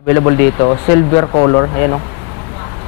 Available dito, silver color, ayan o.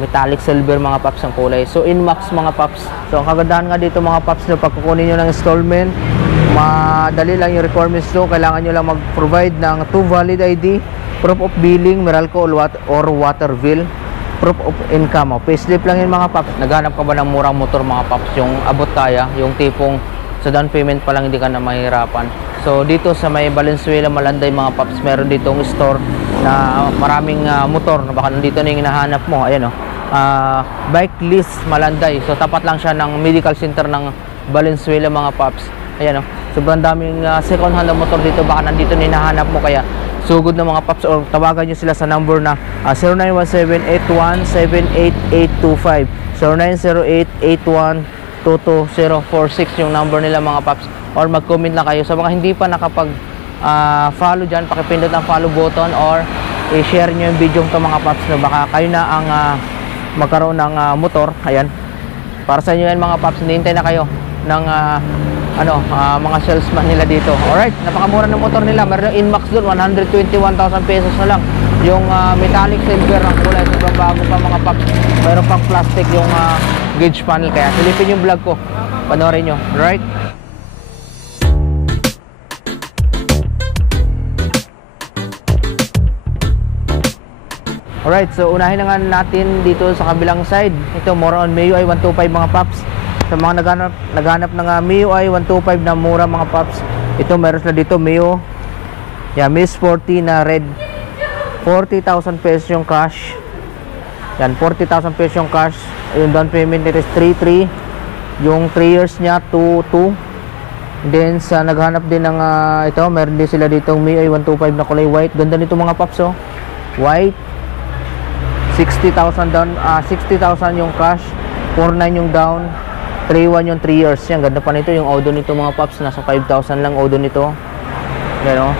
Metallic silver mga paps ang kulay. So Inmax mga paps. So ang kagandahan nga dito mga paps, no, pag kukunin nyo ng installment, madali lang yung requirements nyo. Kailangan nyo lang mag-provide ng 2 valid ID, proof of billing, Meralco or water bill, proof of income. Payslip lang yun mga paps. Naghanap ka ba ng murang motor mga paps, yung abot kaya, yung tipong sa down payment pa lang hindi ka na mahirapan. So dito sa may Valenzuela Malanday mga paps, meron ditong store na maraming motor na baka nandito na yung hinahanap mo. Ayan o, Bike List Malanday. So tapat lang siya ng medical center ng Valenzuela mga paps. Ayan o, sobrang daming second hand na motor dito, baka nandito na hinahanap mo. Kaya sugod na mga paps, or tawagan nyo sila sa number na 0917-817-88825, 0908-81-22046 yung number nila mga paps. Or mag-comment lang kayo. Sa mga hindi pa nakapag follow dyan, pakipindot ang follow button or i-share nyo yung video ito mga paps, na baka kayo na ang magkaroon ng motor. Ayan, para sa inyo yan mga paps. Hinihintay na kayo ng mga salesman nila dito. Alright, napakamura ng motor nila. Meron yung Inmax doon, 121,000 pesos na lang. Yung metallic silver ang kulay, sobrang bago pa mga paps. Meron pang plastic yung gauge panel. Kaya silipin yung vlog ko, panoorin nyo. Alright, alright, so unahin na nga natin dito sa kabilang side. Ito, more on MIUI 125 mga paps. Sa mga naghanap ng MIUI 125 na mura mga paps, ito meron sila dito MIU, Miss 40 na red. 40,000 pesos yung cash. Yan, 40,000 pesos yung cash. Yung down payment nito is 3.3. Yung 3 years nya 2.2. Then sa naghanap din ng ito, meron din sila dito MIUI 125 na kulay white. Ganda nito mga paps oh. White. 60,000 down, 60,000 yung cash, 4.9 yung down, 3.1 yung 3 years. Yan, ganda pa nito yung Odo nito mga paps, nasa 5,000 lang Odo nito. Yan o.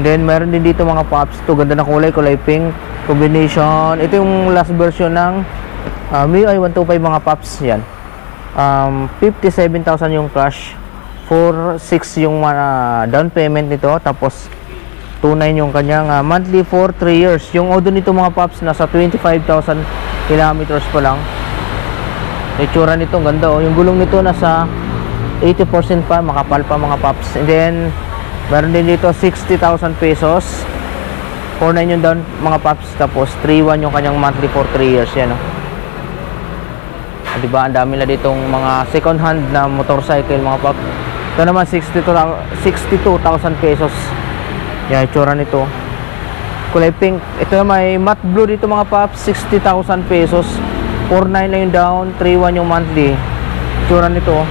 And then meron din dito mga paps, ito ganda na kulay pink combination. Ito yung last version ng MIUI 125 mga paps. Yan, 57,000 yung cash, 4.6 yung down payment nito, tapos 2.9 yung kanyang monthly for 3 years. Yung Odo nito mga paps, nasa 25,000 kilometers pa lang. Itsura nito, ganda oh. Yung gulong nito nasa 80% pa, makapal pa mga paps. And then meron din dito 60,000 pesos, 4.9 yung down mga paps, tapos 3.1 yung kanyang monthly for 3 years. Yan oh. Diba, ang dami na ditong mga second hand na motorcycle mga paps. Ito naman 62,000 pesos. Yan, itsura nito, kulay pink. Ito na may matte blue dito mga paps, 60,000 pesos, 4.9 lang yung down, 3.1 yung monthly. Itsura nito,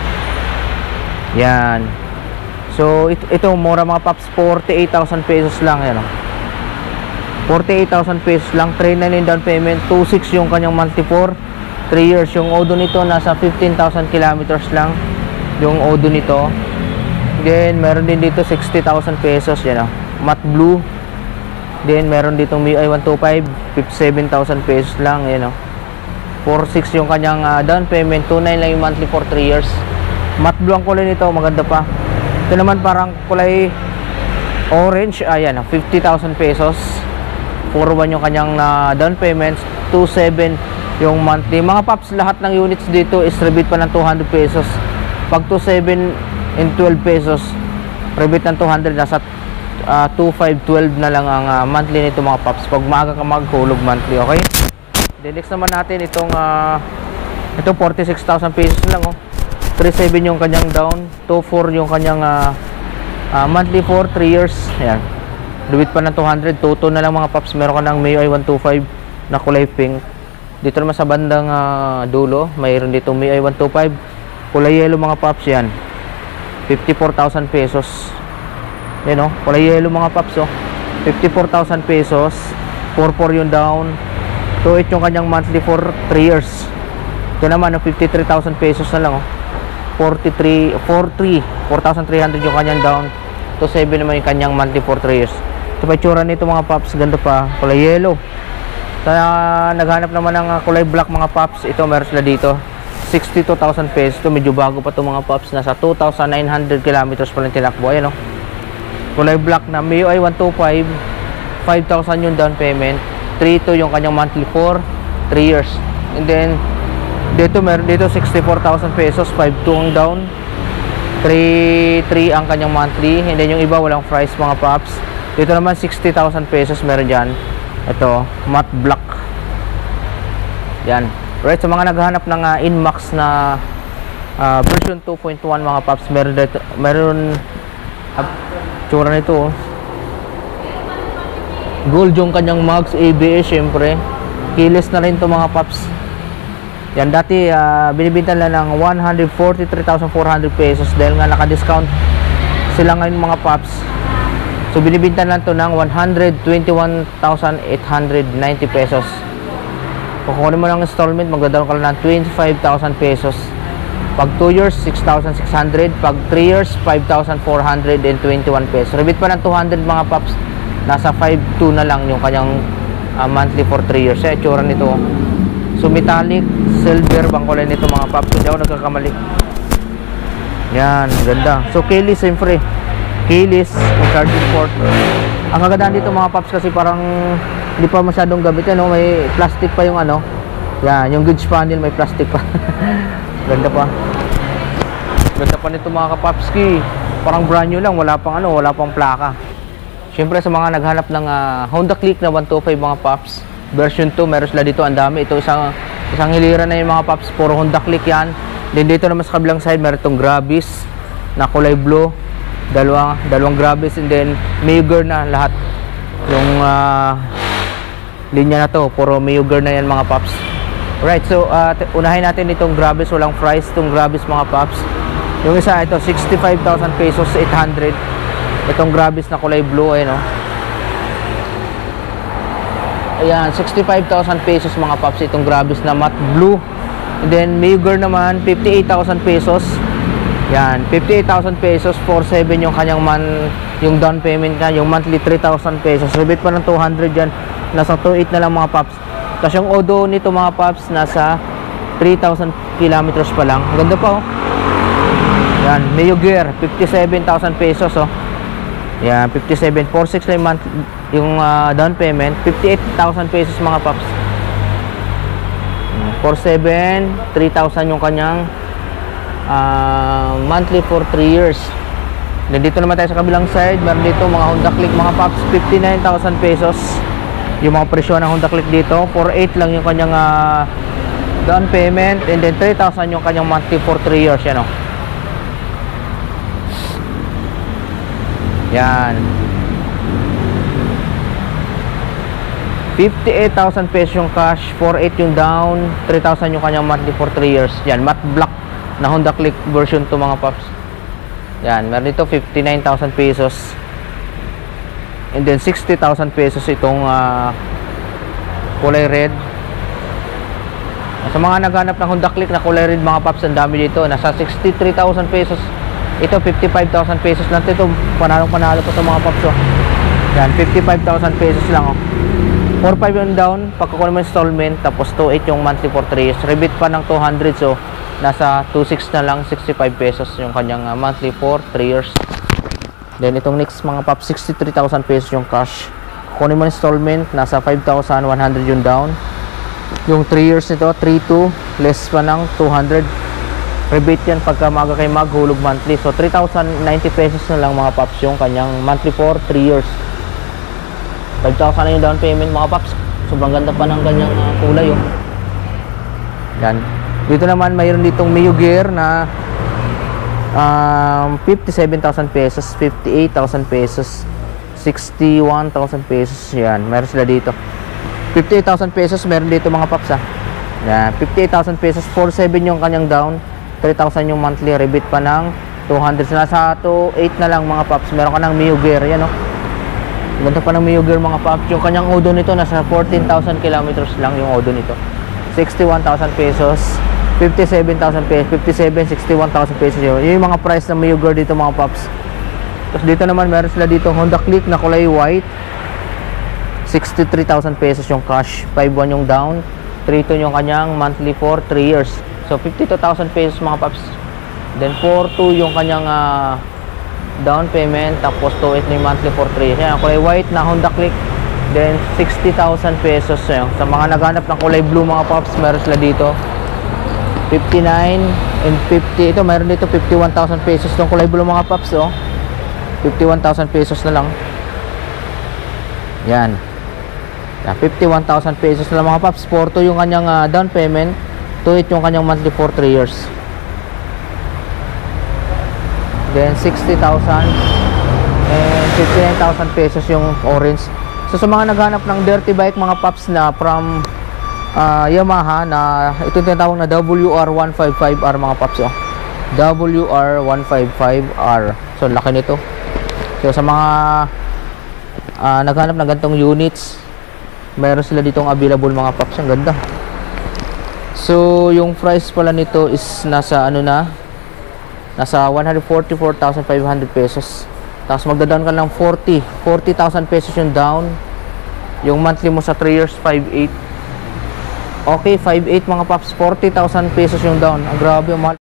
yan. So ito mura mga paps, 48,000 pesos lang. Yan, 48,000 pesos lang, 3.9 yung down payment, 2.6 yung kanyang monthly for 3 years. Yung Odo nito nasa 15,000 kilometers lang yung Odo nito. Then meron din dito 60,000 pesos. Yan matte blue. Then meron ditong MIUI 125, 57,000 pesos lang. Yan 4.6 yung kanyang down payment, 2.9 lang yung monthly for 3 years. Matte blue ang kulay nito, maganda pa. Ito naman parang kulay orange. Ayan, 50,000 pesos, 4.1 yung kanyang down payments, 2.7 yung monthly. Mga paps, lahat ng units dito is rebate pa ng 200 pesos. Pag 2.7 and 12 pesos, rebate ng 200, nasa 2.512 na lang ang monthly nito mga paps, pag maaga ka maghulog monthly. Okay, then next naman natin itong ito 46,000 pesos lang 3.7 yung kanyang down, 2.4 yung kanyang monthly for 3 years. Ayan, rebate pa ng 200, 2.2 na lang mga paps. Meron ka ng MIUI 125 na kulay pink. Dito naman sa bandang dulo, mayroon dito MIUI 125 kulay yellow mga paps. Yan, 54,000 pesos. Yan kulay yellow mga paps 54,000 pesos, 4.4 yung down, 2.8 yung kanyang monthly for 3 years. Ito naman 53,000 pesos na lang 4,300 yung kanyang down, 2.7 naman yung kanyang monthly for 3 years. Ito pa itsura nito mga paps, ganda pa, kulay yellow. Sa naghanap naman ng kulay black mga paps, ito meron sila dito 62,000 pesos. Ito medyo bago pa ito mga paps, nasa 2,900 kilometers pa lang tinakbo. Ayan kulay black na MIUI 125, 5,000 yung down payment, 3,200 yung kanyang monthly for 3 years. And then dito meron dito 64,000 pesos, 5,200 ang down, 3,300 ang kanyang monthly. And then yung iba walang price mga paps. Dito naman 60,000 pesos meron dyan. Ito, matte black. Yan. Right, sa mga naghahanap ng Inmax na version 2.1 mga paps, meron tsura nito. Gold yung kanyang mags, ABS syempre. Keyless na rin to mga paps. Yan, dati binibinta lang ng 143,400 pesos dahil nga naka-discount sila ngayon mga paps. So binibinta lang to ng 121,890 pesos. Kung kukunin mo ng installment, magdadaan ka lang ng 25,000 pesos. Pag 2 years, 6,600. Pag 3 years, 5,421 pesos. Rebate pa ng 200 mga paps. Nasa 5,200 na lang yung kanyang monthly for 3 years. Yung itsura nito. So metallic, silver, bang kulay nito mga paps. Hindi ako nagkakamali. Yan, ganda. So keyless, siyempre. Keyless, charging port. Ang kagandahan dito mga paps kasi parang hindi pa masyadong gamit yan, no? May plastic pa yung ano. Yan, yung gauge panel may plastic pa. Ganda pa. Ganda pa nito mga kapapski. Parang brand new lang, wala pang ano, wala pang plaka. Siyempre sa mga naghanap ng Honda Click na 125 mga paps, version 2, meron sila dito, ang dami. Ito isang hiliran na yung mga paps, puro Honda Click yan. Then dito naman sa kabilang side, meron itong Gravis na kulay blue. Dalawang Gravis, and then Mayor na lahat. Yung linya na to, puro Mayor na yan mga paps. Right, so unahin natin itong Gravis, walang price itong Gravis mga paps. Yung isa ito 65,000 pesos, 800. Itong Gravis na kulay blue, ayun oh. Ayan, 65,000 pesos mga paps itong Gravis na matte blue. And then Mayor naman 58,000 pesos. Yan, 58,000 pesos, 4,700 yung kanyang yung down payment niya, yung monthly 3,000 pesos. Rebate pa ng 200 yan, nasa 2,800 na lang mga paps. Tapos yung odo nito mga paps, nasa 3,000 kilometers pa lang. Ganda pa oh. Yan, Mayo Gear, 57,000 pesos oh. Yan, 57, 4,600 na yung month, yung down payment, 58,000 pesos mga paps. 4,700, 3,000 yung kanyang monthly for 3 years. Then dito naman tayo sa kabilang side, meron dito mga Honda Click mga paps, 59,000 pesos yung mga presyo ng Honda Click dito. 4,800 lang yung kanyang down payment, and then 3,000 yung kanyang monthly for 3 years. Yan o. Yan, 58,000 pesos yung cash, 4,800 yung down, 3,000 yung kanyang monthly for 3 years. Yan, matte black na Honda Click version 2 mga paps. Yan, meron dito 59,000 pesos. And then 60,000 pesos itong kulay red. Sa mga naghanap ng Honda Click na kulay red mga paps, ang dami dito. Nasa 63,000 pesos. Ito 55,000 pesos lang. Ito panalo pa sa mga paps oh. Yan, 55,000 pesos lang oh. 4,500 yung down, pagkakuha mo installment, tapos 2,800 yung monthly for 3 years. Rebate pa ng 200, so nasa 2,600 na lang, 65 pesos yung kanyang monthly for 3 years. Then itong next mga pop, 63,000 pesos yung cash. Kunin mo installment, nasa 5,100 yung down. Yung 3 years nito, 3,200, less pa ng 200. Rebate yan pagka maaga kayo maghulog monthly. So 3,090 pesos na lang mga pops yung kanyang monthly for 3 years. 5,000 na yung down payment mga pops. Sobrang ganda pa ng kanyang kulay oh. Yan. Dito naman mayroon ditong Mio Gear na 57,000 pesos, 58,000 pesos, 61,000 pesos. Yan, meron sila dito. 58,000 pesos meron dito mga paps ah. Yan, 58,000 pesos, 4,700 yung kanyang down, 3,000 yung monthly, rebate pa ng 200. Nasa 2,800 na lang mga paps. Meron ka ng Mio Gear, yan oh. Ganda pa ng Mio Gear mga paps. Yung kanyang odo nito nasa 14,000 kilometers lang yung odo nito. 61,000 pesos, 57,000 pesos, 57, 61,000 pesos yun. Yung mga price ng Mio Gear dito mga paps. Tapos dito naman meron sila dito Honda Click na kulay white, 63,000 pesos yung cash, 5,100 yung down, 3,200 yung kanyang monthly for 3 years. So 52,000 pesos mga paps. Then 4,200 yung kanyang down payment, tapos 2,800 yung monthly for 3 years. Yan, kulay white na Honda Click Then 60,000 pesos yun. Sa mga naghanap ng kulay blue mga paps, meron sila dito 59 and 50. Ito meron dito 51,000 pesos tong kulay blue mga paps, oh. 51,000 pesos na lang. Yan. 51,000 pesos na lang mga paps. 4 yung kanyang down payment, 2.8 yung kanyang monthly for 3 years. Then 60,000 and 59,000 pesos yung orange. So sa mga naghanap ng dirty bike mga paps na from Yamaha, na ito tinatawag na WR155R mga paps, oh. WR155R. So laki nito. So sa mga naghanap ng gantong units, meron sila ditong available mga paps. Ang ganda. So yung price pala nito is nasa ano na, nasa 144,500 pesos. Tapos magda-down ka ng 40,000 pesos yung down. Yung monthly mo sa 3 years 5.8. Okay, 5.8 mga paps, 40,000 pesos yung down. Ang grabe, ang mahal.